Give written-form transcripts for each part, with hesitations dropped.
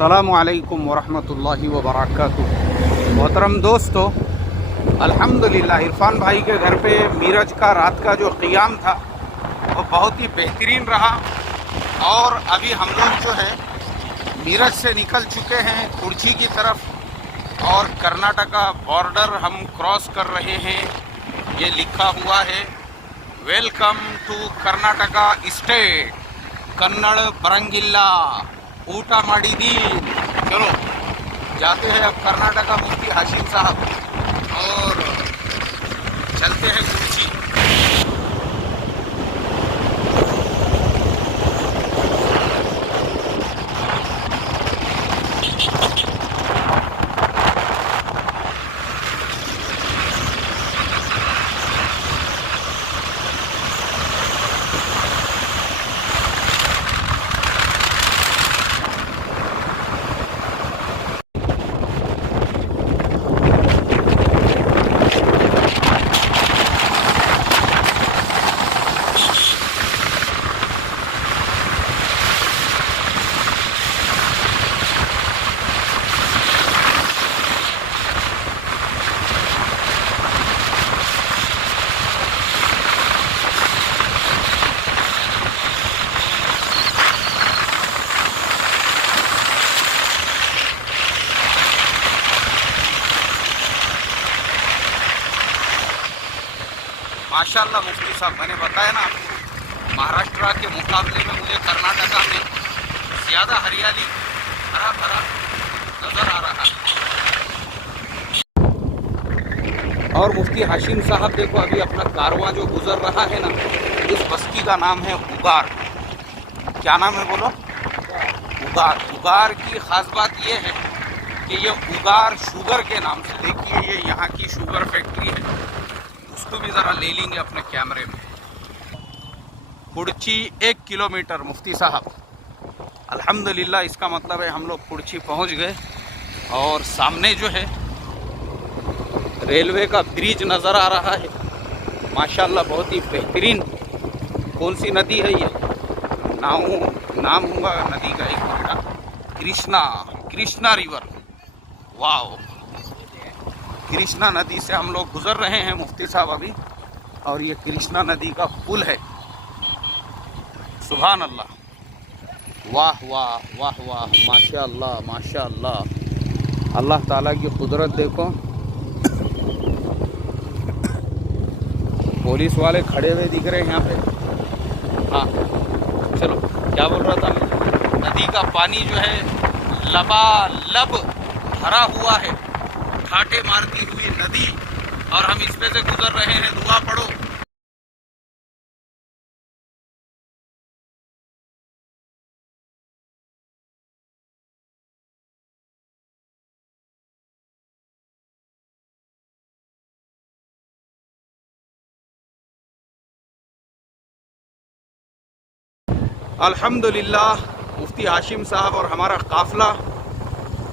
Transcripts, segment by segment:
अस्सलामु अलैकुम वरहमतुल्लाहि वबरकातुहू। मोहतरम दोस्तों, अल्हम्दुलिल्लाह इरफान भाई के घर पे मीरज का रात का जो क़ियाम था वो बहुत ही बेहतरीन रहा। और अभी हम लोग जो है मीरज से निकल चुके हैं कुर्ची की तरफ और कर्नाटका बॉर्डर हम क्रॉस कर रहे हैं। ये लिखा हुआ है welcome to Karnataka state, Kannada बरंगिल्ला ऊटा माड़ीदीन। चलो जाते हैं अब कर्नाटका मुफ्ती हाशिम साहब और चलते हैं कुर्ची। माशाल्लाह मुफ्ती साहब, मैंने बताया ना आपको, महाराष्ट्र के मुकाबले में मुझे कर्नाटका में ज़्यादा हरियाली हरा भरा नज़र आ रहा है। और मुफ्ती हाशिम साहब देखो, अभी अपना कारवां जो गुजर रहा है ना, इस बस्ती का नाम है उगार। क्या नाम है बोलो? उगार। उगार की ख़ास बात यह है कि ये उगार शुगर के नाम से, देखिए ये यहाँ की शुगर फैक्ट्री है, उसको भी ज़रा ले लेंगे अपने कैमरे में। कुर्ची 1 किलोमीटर मुफ्ती साहब। अल्हम्दुलिल्लाह, इसका मतलब है हम लोग कुर्ची पहुंच गए। और सामने जो है रेलवे का ब्रिज नज़र आ रहा है माशाल्लाह, बहुत ही बेहतरीन। कौन सी नदी है ये? नाम होगा नदी का, एक minute, Krishna river. Wow, Krishna नदी से हम लोग गुजर रहे हैं मुफ्ती साहब अभी। और ये कृष्णा नदी का पुल है। सुभान अल्लाह, वाह वाह वाह वाह, माशाअल्लाह माशाअल्लाह। अल्लाह ताला की कुदरत देखो। पुलिस वाले खड़े हुए दिख रहे हैं यहाँ पे। हाँ चलो, क्या बोल रहा था मैं? नदी का पानी जो है लबालब भरा हुआ है, घाटे मारती हुई नदी, और हम इस पे से गुजर रहे हैं। दुआ पढ़ो। अल्हम्दुलिल्लाह, मुफ्ती हाशिम साहब और हमारा काफ़िला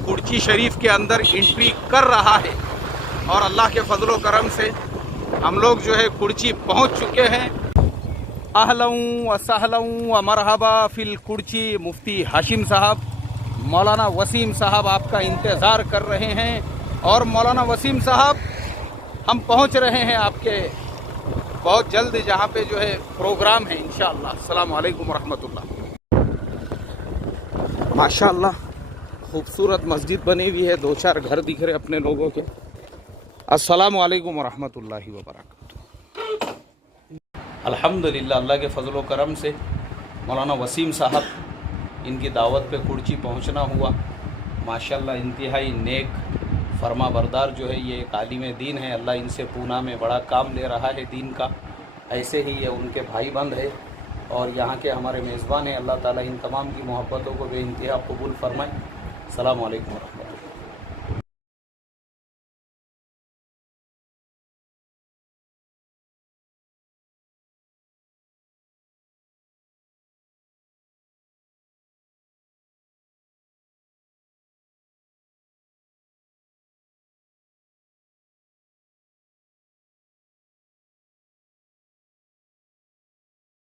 कुर्ची शरीफ के अंदर एंट्री कर रहा है। और अल्लाह के फजलो करम से हम लोग जो है कुर्ची पहुंच चुके हैं। अहलऊ व सहलऊ व मरहबा फिल कुर्ची। मुफ्ती हाशिम साहब, मौलाना वसीम साहब आपका इंतज़ार कर रहे हैं। और मौलाना वसीम साहब, हम पहुंच रहे हैं आपके बहुत जल्द, जहां पे जो है प्रोग्राम है इंशाअल्लाह। अस्सलामु अलैकुम रहमतुल्लाह। माशाअल्लाह, खूबसूरत मस्जिद बनी हुई है, 2-4 घर दिख रहे अपने लोगों के। अस्सलामु अलैकुम वरहमतुल्लाहि वबरकातुहू। अल्हम्दुलिल्लाह, अल्लाह के फजलो करम से मौलाना वसीम साहब, इनकी दावत पे कुर्ची पहुंचना हुआ। माशाअल्लाह, इंतहाई नेक फरमा बरदार जो है, ये एक आलिम दीन है। अल्लाह इनसे पूना में बड़ा काम ले रहा है दीन का। ऐसे ही ये उनके भाई बंद है और यहाँ के हमारे मेज़बान हैं। अल्लाह ताला इन तमाम की मोहब्बतों को बेइंतहा कबूल फरमाए। अस्सलामु अलैकुम।